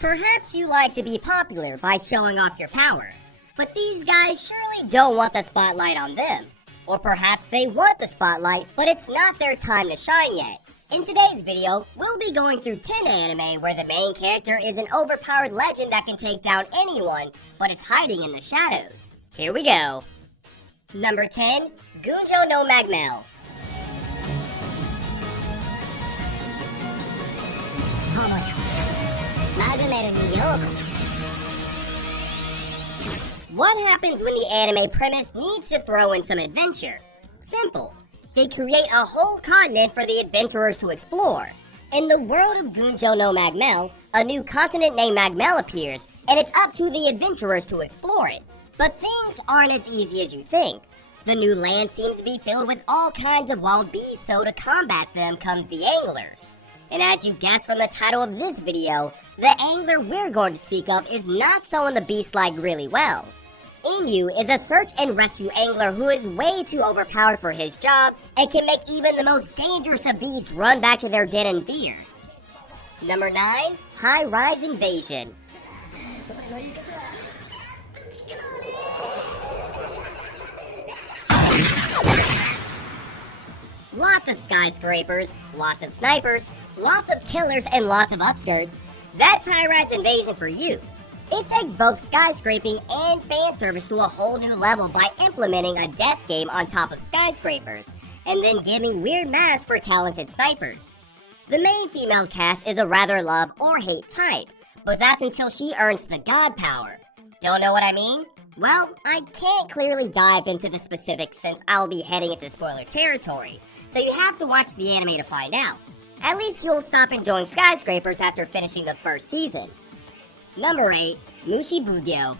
Perhaps you like to be popular by showing off your power, but these guys surely don't want the spotlight on them. Or perhaps they want the spotlight, but it's not their time to shine yet. In today's video, we'll be going through 10 anime where the main character is an overpowered legend that can take down anyone, but is hiding in the shadows. Here we go. Number 10, ᴅɪsᴄʟᴇʀ magmel. What happens when the anime premise needs to throw in some adventure? Simple. They create a whole continent for the adventurers to explore. In the world of ᴅɪsᴄʟᴇʀ magmel, a new continent named Magmel appears, and it's up to the adventurers to explore it. But things aren't as easy as you think. The new land seems to be filled with all kinds of wild beasts, so to combat them comes the anglers. And as you guessed from the title of this video, the angler we're going to speak of is not someone the beasts like really well. ᴅɪsᴟ is a search and rescue angler who is way too overpowered for his job and can make even the most dangerous of beasts run back to their den in fear. Number 9, high-rise invasion. Lots of skyscrapers, lots of snipers, lots of killers, and lots of upskirts. That's high-rise invasion for you. It takes both skyscraping and fan service to a whole new level by implementing a death game on top of skyscrapers, and then giving weird masks for talented snipers. The main female cast is a rather love or hate type, but that's until she earns the god power. Don't know what I mean? Well, I can't clearly dive into the specifics since I'll be heading into spoiler territory, so you have to watch the anime to find out. At least you'll stop enjoying skyscrapers after finishing the first season. Number 8, ᴅɪsᴄʟᴇʀ.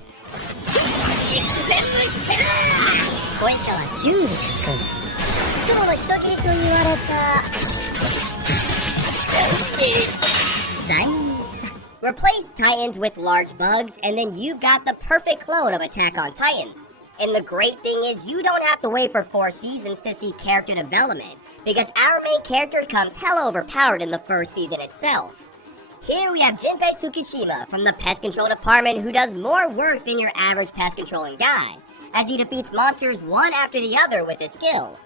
Replace Titans with large bugs, and then you've got the perfect clone of Attack on Titan. And the great thing is you don't have to wait for 4 seasons to see character development, because our main character comes hella overpowered in the first season itself. Here we have Junpei Tsukishima from the pest control department who does more work than your average pest controlling guy, as he defeats monsters one after the other with his skill.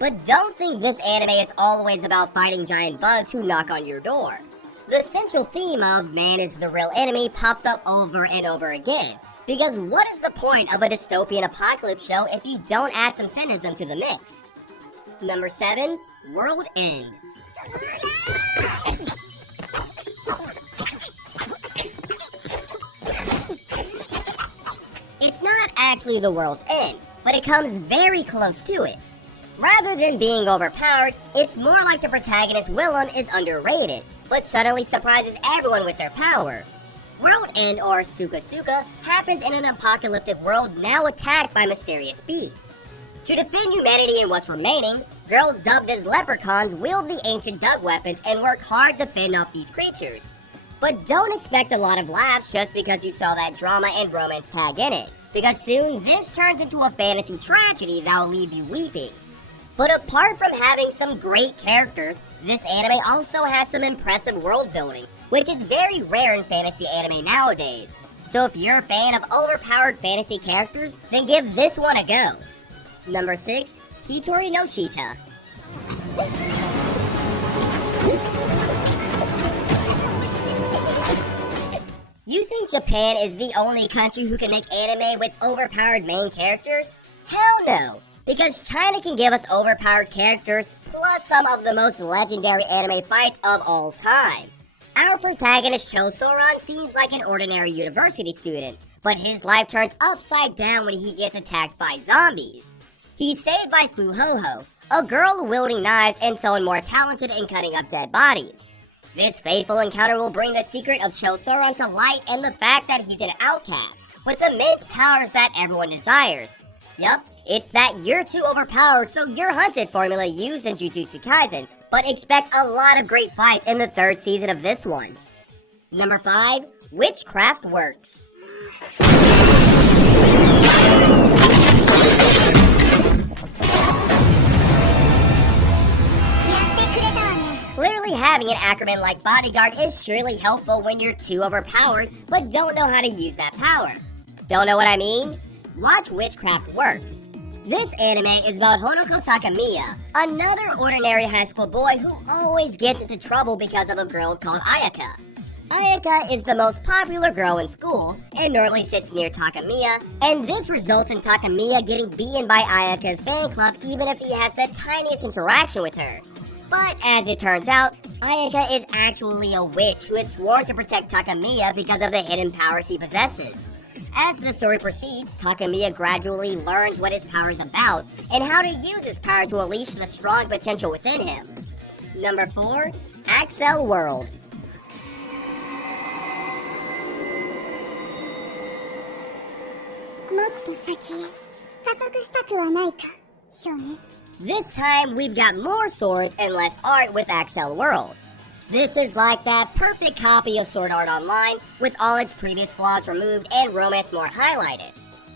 But don't think this anime is always about fighting giant bugs who knock on your door. The central theme of man is the real enemy pops up over and over again, because what is the point of a dystopian apocalypse show if you don't add some cynicism to the mix? Number 7, World End. It's not actually the world's end, but it comes very close to it. Rather than being overpowered, it's more like the protagonist Willem is underrated, but suddenly surprises everyone with their power. World End, or Suka Suka, happens in an apocalyptic world now attacked by mysterious beasts. To defend humanity and what's remaining, girls dubbed as leprechauns wield the ancient dug weapons and work hard to fend off these creatures. But don't expect a lot of laughs just because you saw that drama and romance tag in it, because soon this turns into a fantasy tragedy that'll leave you weeping. But apart from having some great characters, this anime also has some impressive world building, which is very rare in fantasy anime nowadays. So if you're a fan of overpowered fantasy characters, then give this one a go. Number 6, Hitori no Shita. You think Japan is the only country who can make anime with overpowered main characters? Hell no! Because China can give us overpowered characters, plus some of the most legendary anime fights of all time. Our protagonist Chosoron seems like an ordinary university student, but his life turns upside down when he gets attacked by zombies. He's saved by Fuhoho, a girl wielding knives and someone more talented in cutting up dead bodies. This fateful encounter will bring the secret of Chosoron to light and the fact that he's an outcast, with immense powers that everyone desires. Yup, it's that you're too overpowered so you're hunted formula used in Jujutsu Kaisen, but expect a lot of great fights in the 3rd season of this one. Number 5, Witchcraft Works. Clearly having an Ackerman-like bodyguard is surely helpful when you're too overpowered but don't know how to use that power. Don't know what I mean? Watch Witchcraft Works. This anime is about Honoko Takamiya, another ordinary high school boy who always gets into trouble because of a girl called Ayaka. Ayaka is the most popular girl in school and normally sits near Takamiya, and this results in Takamiya getting beaten by Ayaka's fan club even if he has the tiniest interaction with her. But as it turns out, Ayaka is actually a witch who is sworn to protect Takamiya because of the hidden powers he possesses. As the story proceeds, Takamiya gradually learns what his power is about and how to use his power to unleash the strong potential within him. Number 4. Axel World. This time, we've got more swords and less art with Axel World. This is like that perfect copy of Sword Art Online, with all its previous flaws removed and romance more highlighted.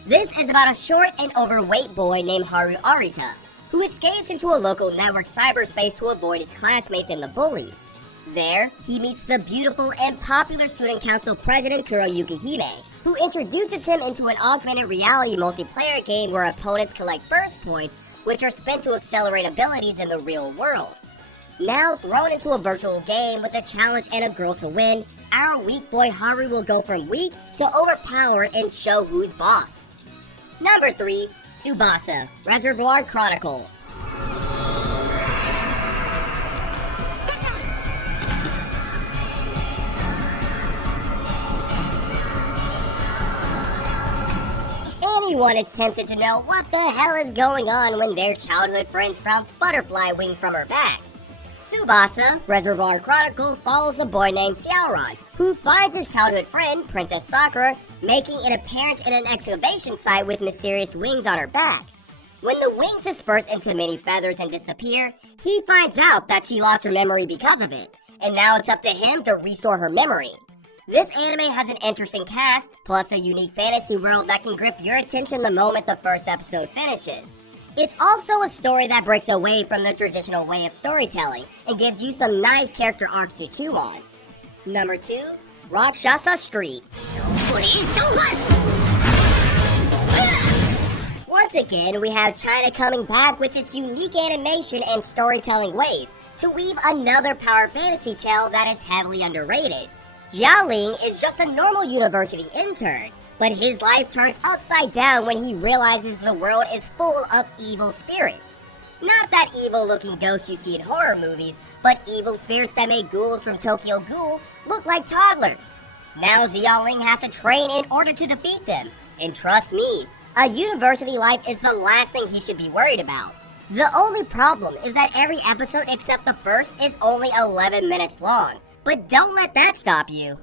This is about a short and overweight boy named Haru Arita, who escapes into a local network cyberspace to avoid his classmates and the bullies. There, he meets the beautiful and popular student council president Kuro Yukihime, who introduces him into an augmented reality multiplayer game where opponents collect burst points, which are spent to accelerate abilities in the real world. Now thrown into a virtual game with a challenge and a girl to win, our weak boy Haru will go from weak to overpowered and show who's boss. Number 3. Tsubasa, Reservoir Chronicle. Anyone is tempted to know what the hell is going on when their childhood friend sprouts butterfly wings from her back. Tsubasa, Reservoir Chronicle, follows a boy named Xiaoran, who finds his childhood friend, Princess Sakura, making an appearance in an excavation site with mysterious wings on her back. When the wings disperse into many feathers and disappear, he finds out that she lost her memory because of it, and now it's up to him to restore her memory. This anime has an interesting cast, plus a unique fantasy world that can grip your attention the moment the first episode finishes. It's also a story that breaks away from the traditional way of storytelling and gives you some nice character arcs to chew on. Number 2. Rakshasa Street. Once again, we have China coming back with its unique animation and storytelling ways to weave another power fantasy tale that is heavily underrated. Jialing is just a normal university intern, but his life turns upside down when he realizes the world is full of evil spirits. Not that evil-looking ghosts you see in horror movies, but evil spirits that make ghouls from Tokyo Ghoul look like toddlers. Now Jialing has to train in order to defeat them, and trust me, a university life is the last thing he should be worried about. The only problem is that every episode except the first is only 11 minutes long, but don't let that stop you.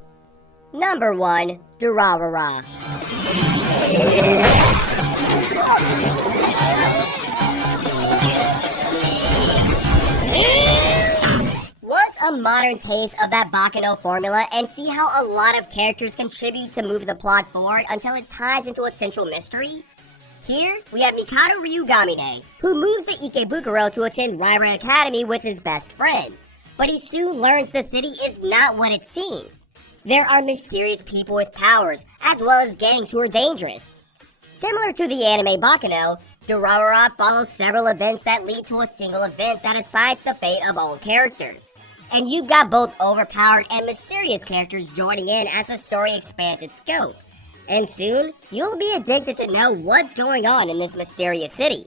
Number 1. Durarara. Want a modern taste of that Baccano formula and see how a lot of characters contribute to move the plot forward until it ties into a central mystery? Here, we have Mikado Ryugamine, who moves to Ikebukuro to attend Raira Academy with his best friend. But he soon learns the city is not what it seems. There are mysterious people with powers, as well as gangs who are dangerous. Similar to the anime Baccano, Durarara follows several events that lead to a single event that decides the fate of all characters. And you've got both overpowered and mysterious characters joining in as the story expands its scope. And soon, you'll be addicted to know what's going on in this mysterious city.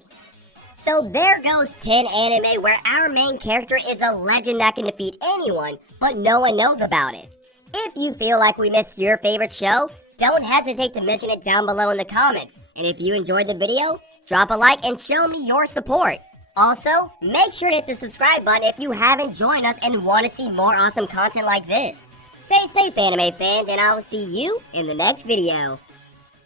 So there goes 10 anime where our main character is a legend that can defeat anyone, but no one knows about it. If you feel like we missed your favorite show, don't hesitate to mention it down below in the comments. And if you enjoyed the video, drop a like and show me your support. Also, make sure to hit the subscribe button if you haven't joined us and want to see more awesome content like this. Stay safe, anime fans, and I'll see you in the next video.